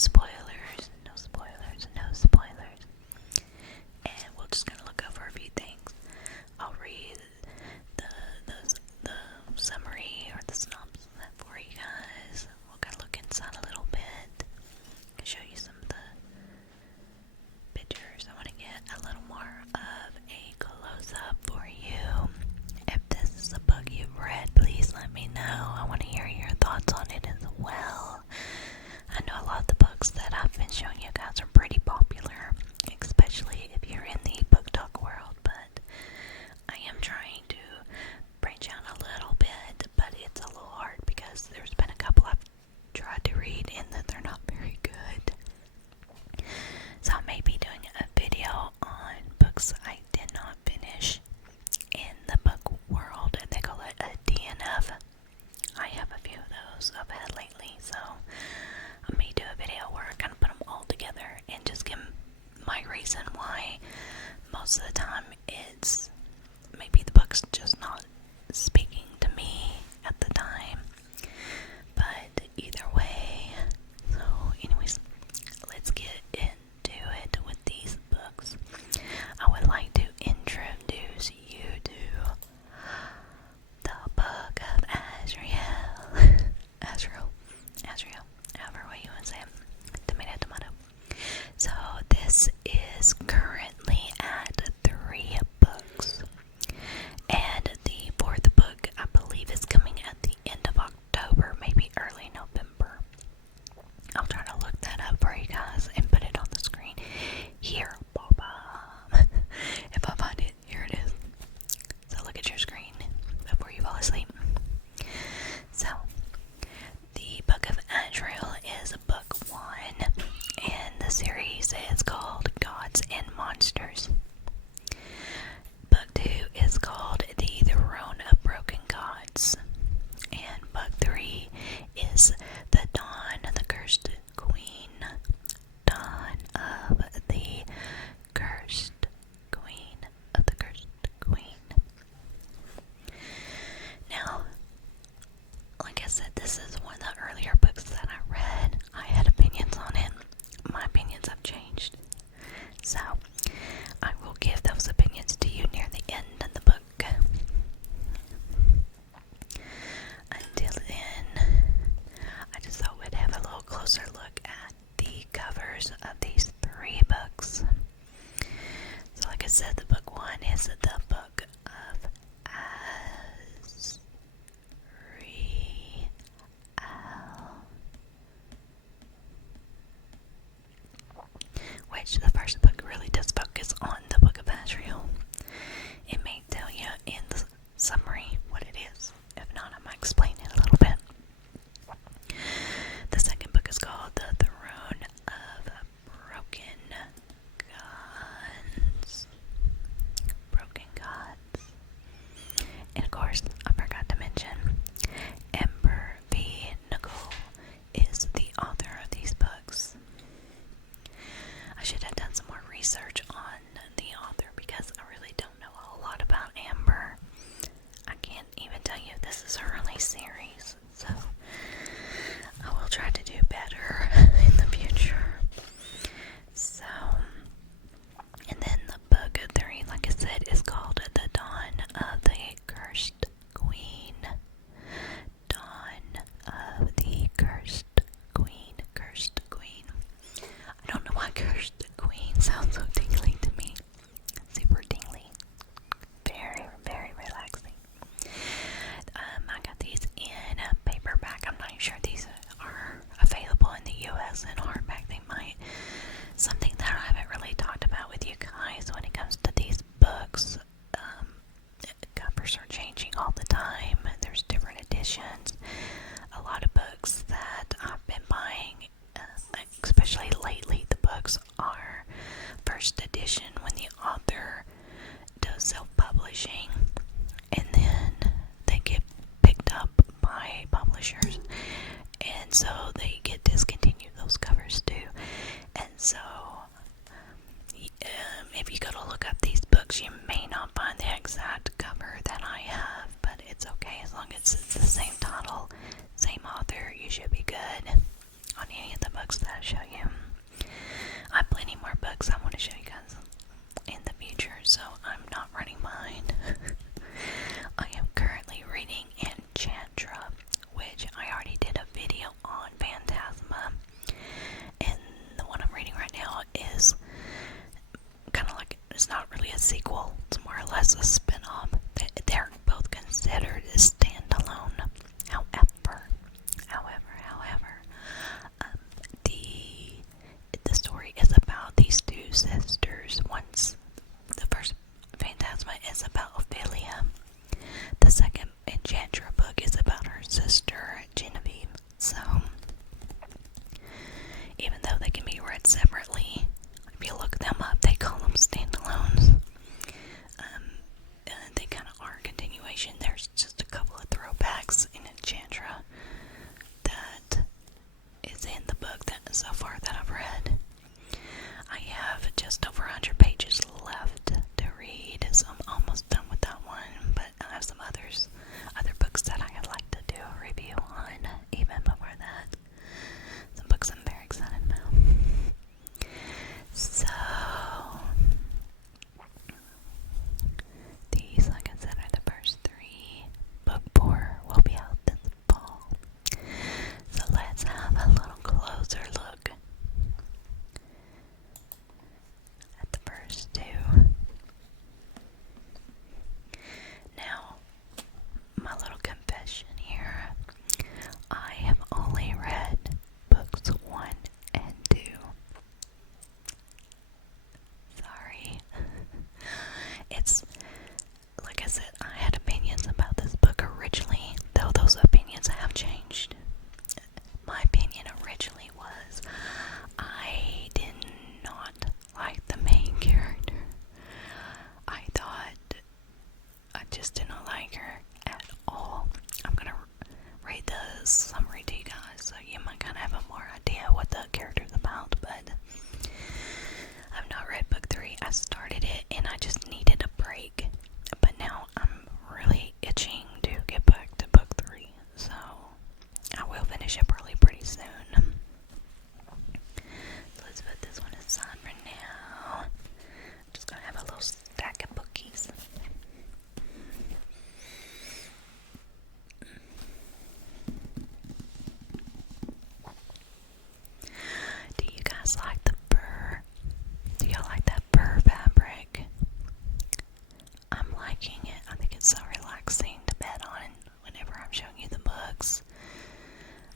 spoilers, no spoilers, no spoilers. And we're just gonna look over a few things. I'll read the the summary or the synopsis for you guys. We'll kind of look inside a little bit. I can show you some of the pictures. I want to get a little more of a close-up for you. If this is a book you've read, please let me know. I want to hear your thoughts on it as well. I know a lot of the books that I've been showing you guys are pretty popular, especially if you're in the BOOKTOK world, but I am trying to branch out a little bit, but it's a little hard because there's been a couple I've tried to read and that they're not very good. So I may be doing a video on books I did not finish in the book world. They call it a DNF. I have a few of those I've had lately, so I may do a video where I kind of put them all together and just give my reason why. Most of the time it's maybe the book's just not speaking to me at the time, but either way. So anyways, let's get into it with these books. I would like to introduce you to the Book of Azrael. Azrael, however way you want to say it. Tomato. So this is currently at 3 books. And the 4th book, I believe, is coming at the end of October, maybe early November. I'll try to look that up for you guys and put it on the screen. Here, Bob. If I find it, here it is. So look at your screen before you fall asleep. So, the Book of Azrael is book 1, and the series is called Gods and Monsters. Book 2 is called The Throne of Broken Gods, and book 3 is The Dawn of the Cursed Queen. Dawn of the Cursed Queen. Now, like I said, this is one of the earlier books that I read. I had opinions on it. My opinions have changed. So, I will give those opinions to you near the end of the book. Until then, I just thought we'd have a little closer look at the covers of these 3 books. So like I said, the book 1 is the Book of Azrael, which the first book really does focus on the Book of Azrael. It may tell you in the summary what it is. If not, I might explain it a little bit. The second book is called The Throne of Broken Gods. And of course, I forgot to mention, Ember V. Nicole is the author of these books. I should have done some more research on the author because I really don't know a whole lot about Amber. I can't even tell you if this is her only series, so I will try to do better in the future. So, and then the book 3, like I said, is called The Dawn of the Cursed Queen. Dawn of the Cursed Queen. I don't know why Cursed Queen sounds so tingly to me. Super tingly. Very, very relaxing. I got these in a paperback. I'm not sure these are available in the US in hardback. They might. Something that I haven't really talked about with you guys when it comes to these books. Covers are changing all the time. There's different editions. A lot of books that I've been buying, especially lately, the books are first edition when the author does self-publishing, and then they get picked up by publishers, and so they get discontinued, those covers too. And so if you go to look up these books, you may not find the exact cover that I have, but it's okay as long as it's the same title, same author. You should be good on any of the books books that I show you. I have plenty more books I want to show you guys in the future, so I'm not running behind. I am currently reading Enchantra, which I already did a video on Phantasma, and the one I'm reading right now is kind of like, it's not really a sequel, it's more or less a spin-off. They're both considered as standalone. However, the story is about these two sisters. The first Phantasma is about Ophelia. The second Enchantra book is about her sister Genevieve. So, even though they can be read separately, if you look them up, they call them standalones. They kind of are a continuation. There's just a couple of throwbacks in Enchantra that is in the book that so far that I've read. I have just over 100 pages left to read, so I'm almost done with that one, but I have some other books that I'd like to do a review on even before that. Some books I'm very excited about. So, these, like I said, are the first three. Book 4 will be out this fall. So let's have a little closer look at the first two. Now, my little confession here. I have only read books 1 and 2. Sorry. It's, like I said, I had opinions about this book originally, though those opinions have changed. My opinion originally was I did not like the main character. I just did not like her at all. I'm gonna read the summary to you guys so you might kind of have a more idea what the character's about, but I've not read book 3. I started it and I just needed a break, but now I'm really itching to get back to book 3, so I will finish it probably pretty soon. So let's put this one aside for now. I'm just gonna have a little stack of bookies. Do you guys like the fur? Do y'all like that fur fabric? I'm liking it. I think it's so relaxing to bed on whenever I'm showing you the books.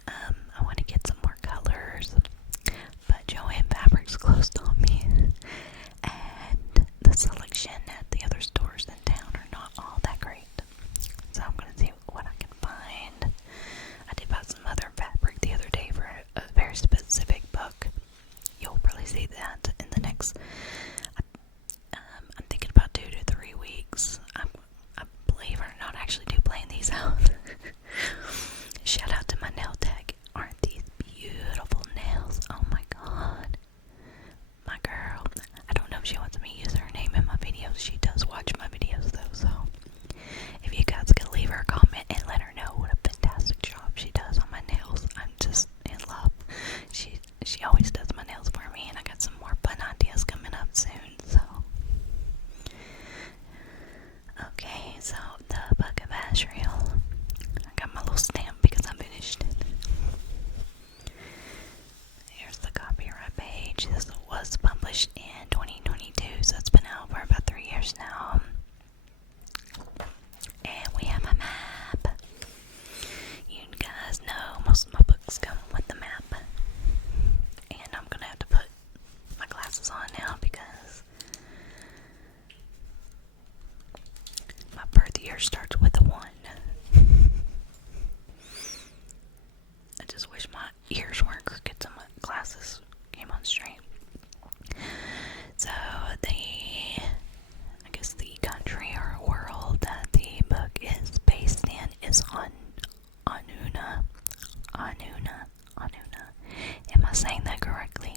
I want to get some more colors, but Joanne Fabrics closed on me, and the selection at the other stores in town are not all that great. So I'm going to see what I can find. I did buy some other fabric the other day for a very specific book. You'll probably see that in the next, I'm thinking about 2 to 3 weeks. I believe or not actually do plan these out. Shout out to my nail tech. Aren't these beautiful nails? Oh my god. My girl. I don't know if she wants me to use her name in my videos. She does watch my videos though, so if you guys could leave her a comment and let her know what a fantastic job she does on my nails. I'm just in love. She always does my nails for me, and I got some more fun ideas coming up soon, so. Okay, so the Book of Asriel. I got my little stamp because I finished it. Here's the copyright page. This was published in 2022, so it's been out for about 3 years now. And we have a map. You guys know most of my books come with the map. And I'm gonna have to put my glasses on now because my birth year starts with a 1. I just wish my ears weren't crooked so my glasses came on straight. So I guess the country or world that the book is based in is on Anuna. Am I saying that correctly?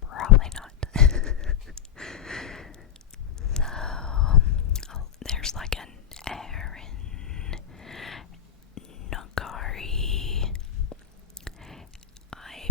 Probably not. So, there's like an Aaron, Nagari. I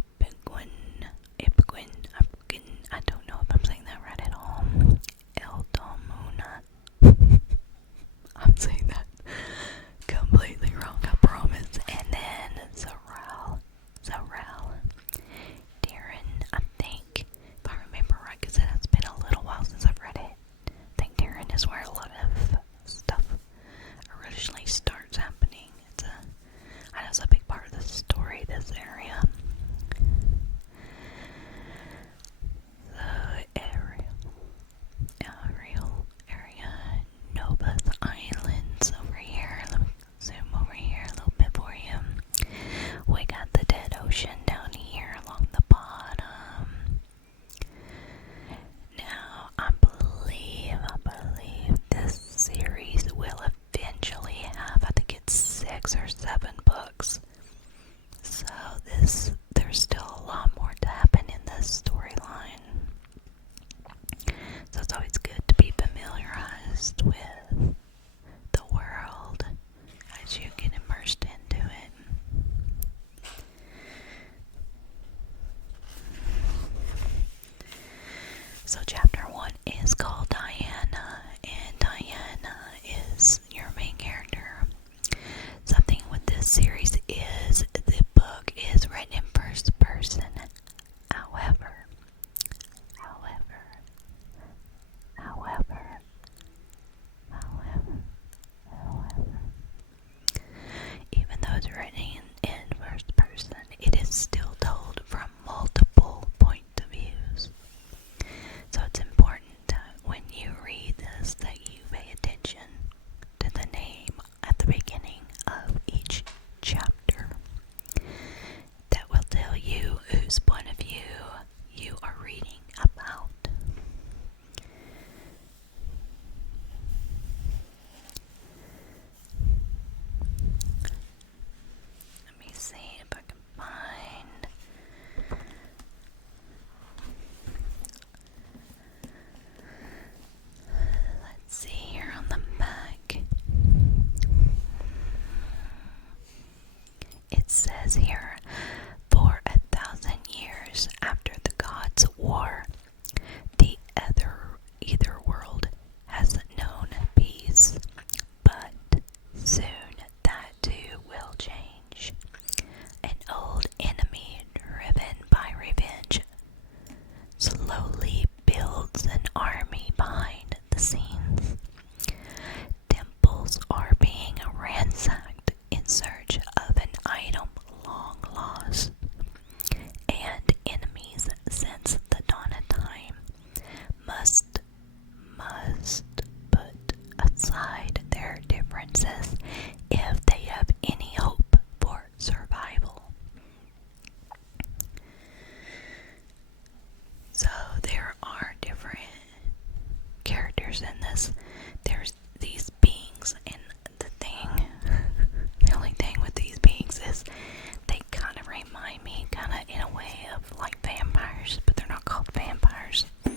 remind me kind of in a way of like vampires, but they're not called vampires. Let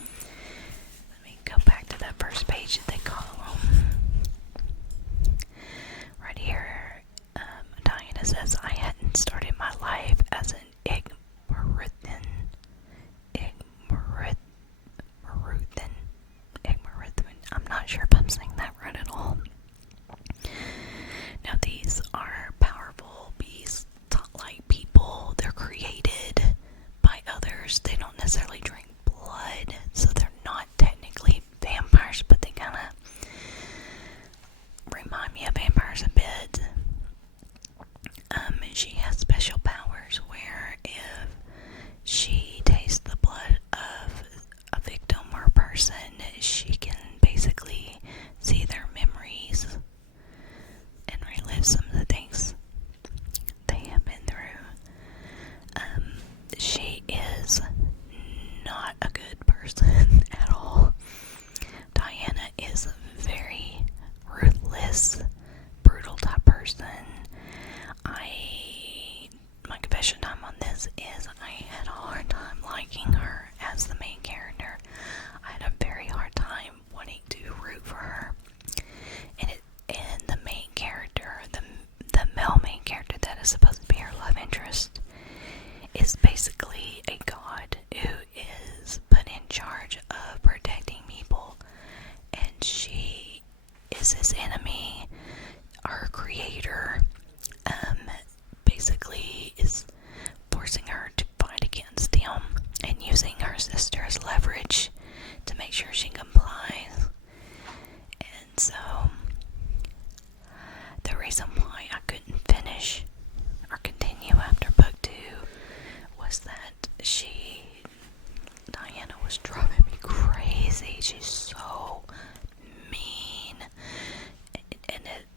me go back to that first page that they call them. Right here, Diana says, I hadn't started my life as an I'm not sure if I'm saying that right at all. Now these are powerful beasts, like people. They're created by others. They don't necessarily drink blood, so they're not technically vampires, but they kind of remind me of vampires a bit. She has special powers where if she tastes the blood of a victim or a person, she can basically see their memories and relive some of the things they have been through. She is not a good person at all. Diana is a very ruthless, brutal type person. My confession time on this is I had a hard time liking her as the main character. I had a very hard time wanting to root for her. And the main character, the male main character that is supposed to be her love interest, is basically a god who is put in charge of protecting people. And she is his enemy. Her creator basically is forcing her to fight against him and using her sister as leverage to make sure she complies. And so the reason why I couldn't finish or continue after book 2 was that Diana was driving me crazy. She's so mean.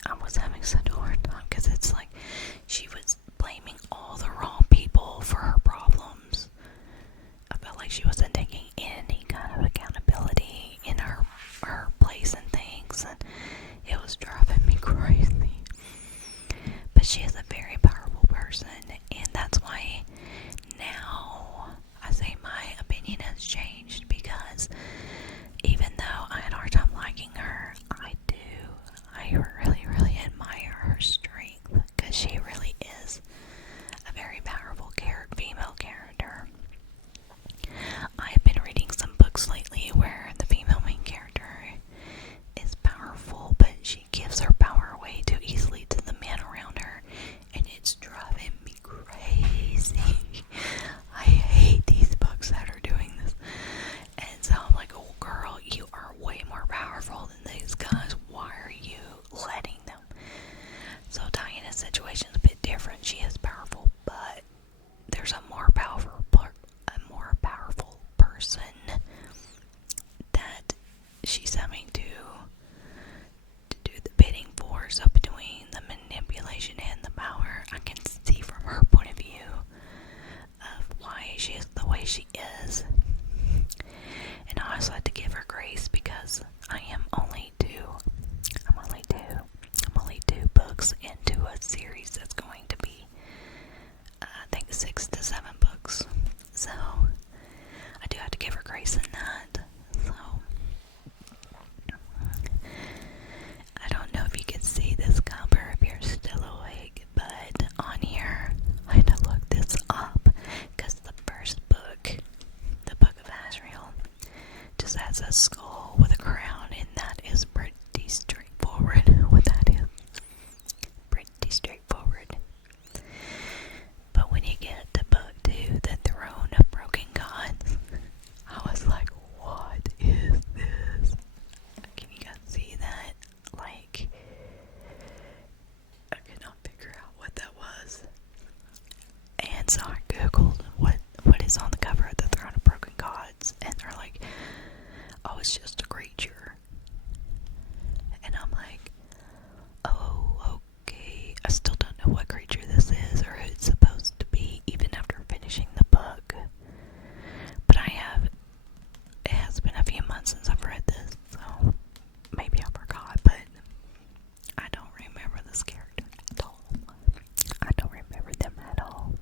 I was having such a hard time because it's like she was blaming all the wrong people for her problems. I felt like she wasn't taking any kind of accountability in her place and things, and it was driving me crazy. But she is a very powerful person, and that's why now I say my opinion has changed, because even though I had a hard time liking her, I really, really admire her strength, because she really is a very powerful female character. I have been reading some books lately where the female main character is powerful, but she gives her power away too easily to the men around her, and it's driving me crazy. I hate these books that are doing this. And so I'm like, oh girl, you are way more powerful than these guys. Why are you letting them? So Diana's situation is a bit different. She is powerful, but there's a more powerful person that she's having to do the bidding for. So between the manipulation and the power, I can see from her point of view of why she is the way she is. And I also had to give her grace because I'm only two books into a series that's going to be, I think, 6 to 7 books. So I do have to give her grace in that. So I don't know if you can see this cover if you're still awake, but on here I had to look this up because the first book, the Book of Asriel, just has a skull with a crown, and that is pretty straightforward. What that is, pretty straightforward. But when you get to book 2, the Throne of Broken Gods, I was like, what is this? Can you guys see that? Like, I could not figure out what that was. And so I googled what is on the cover of the Throne of Broken Gods, and they're like, oh, it's just a creature. And I'm like, oh, okay. I still don't know what creature this is or who it's supposed to be, even after finishing the book. But it has been a few months since I've read this, so maybe I forgot, but I don't remember this character at all. I don't remember them at all.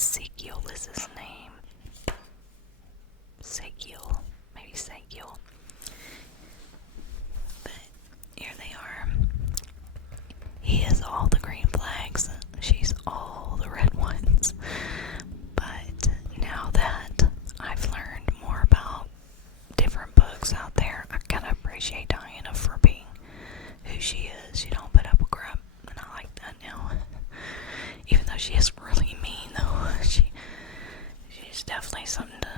Ezekiel is his name. Ezekiel. Maybe Ezekiel. But here they are. He is all the green flags. She's all the red ones. But now that I've learned more about different books out there, I kind of appreciate Diana for being who she is. She don't put up with crap, and I like that now. Even though she is really mean, though, she's definitely something to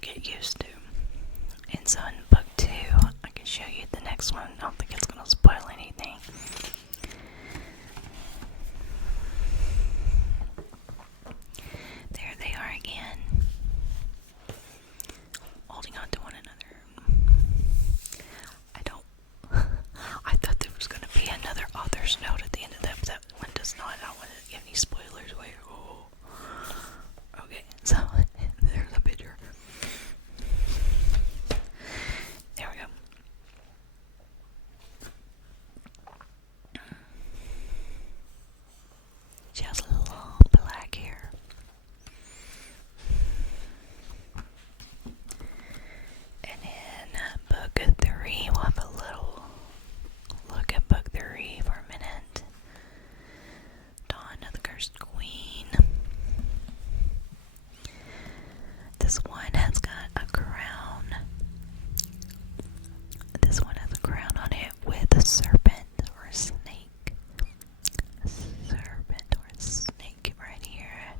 get used to. And so in book 2, I can show you the next one. I don't think it's going to spoil anything. There they are again, holding on to one another. I thought there was going to be another author's note at the end of that, but that one does not. I don't want to give any spoilers away. Oh. Okay, so there's a picture. There we go. She has long black hair. And in book 3, we'll have a little look at book 3 for a minute. Dawn of the Cursed Queen. This one has got a crown. This one has a crown on it with a serpent or a snake. A serpent or a snake right here.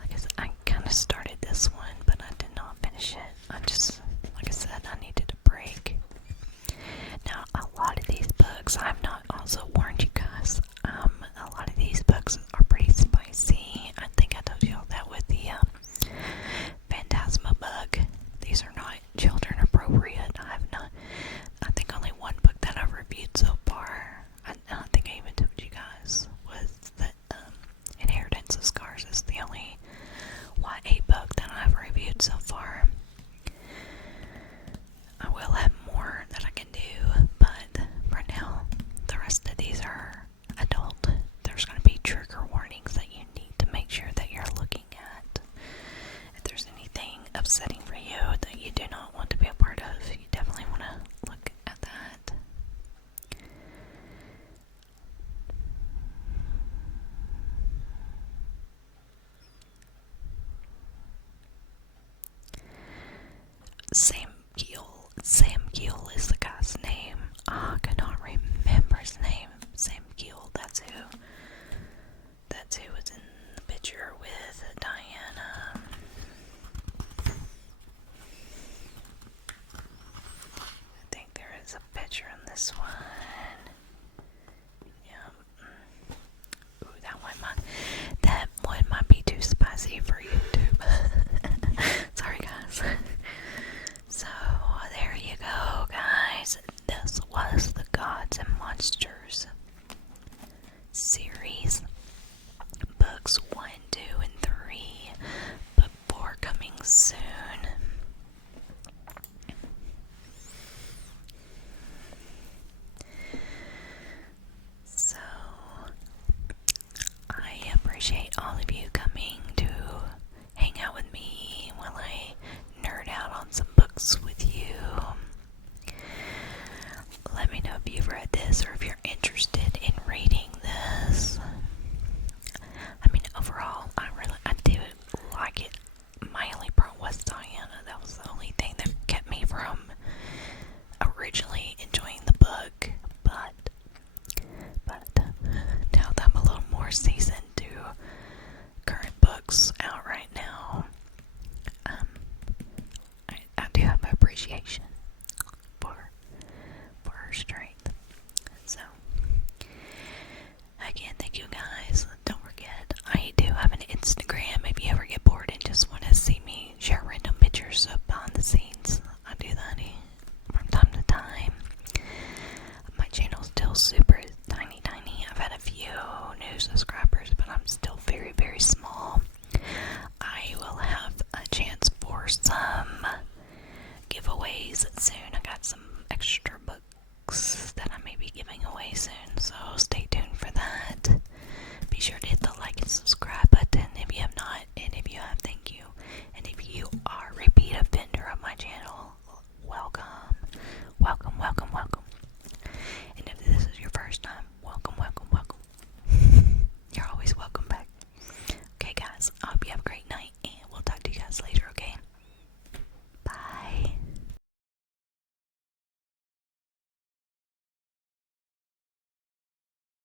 Like I said, I kind of started this one, but I did not finish it. Like I said, I needed a break. Now, a lot of these books, I've not also warned you guys, a lot of these books are pretty spicy. I think I told you all that with the Phantasma book. These are not children appropriate. I think only one book that I've reviewed so far, I think I even told you guys, was that Inheritance of Scars is the only YA book that I've reviewed so far. I will have more that I can do, but for now, the rest of these are adult. There's going to be trigger warnings that you need to make sure that you're looking at. If there's anything upsetting for you that you do not want to be a part of, you definitely want to look at that. Sam Gill is the guy's name. I cannot remember his name. Sam Gill, that's who was in the picture with Diana. I think there is a picture in this one. Yeah. Ooh, that one might be too spicy for YouTube. Sorry, guys. So, there you go, guys. This was the Gods and Monsters series. Books 1, 2, and 3. Book 4 coming soon. So, I appreciate all of you coming to hang out with me while I nerd out on some books with you. Let me know if you've read this or if you're interested in reading this. I mean, overall, I do like it. My only problem was Diana. That was the only thing that kept me from originally enjoying the book. But now that I'm a little more seasoned to current books out right now, I do have appreciation for her strength. So, again, thank you guys. Don't forget, I do have an Instagram if you ever get bored and just want to see me share random pictures of behind the scenes. I do that from time to time. My channel's still super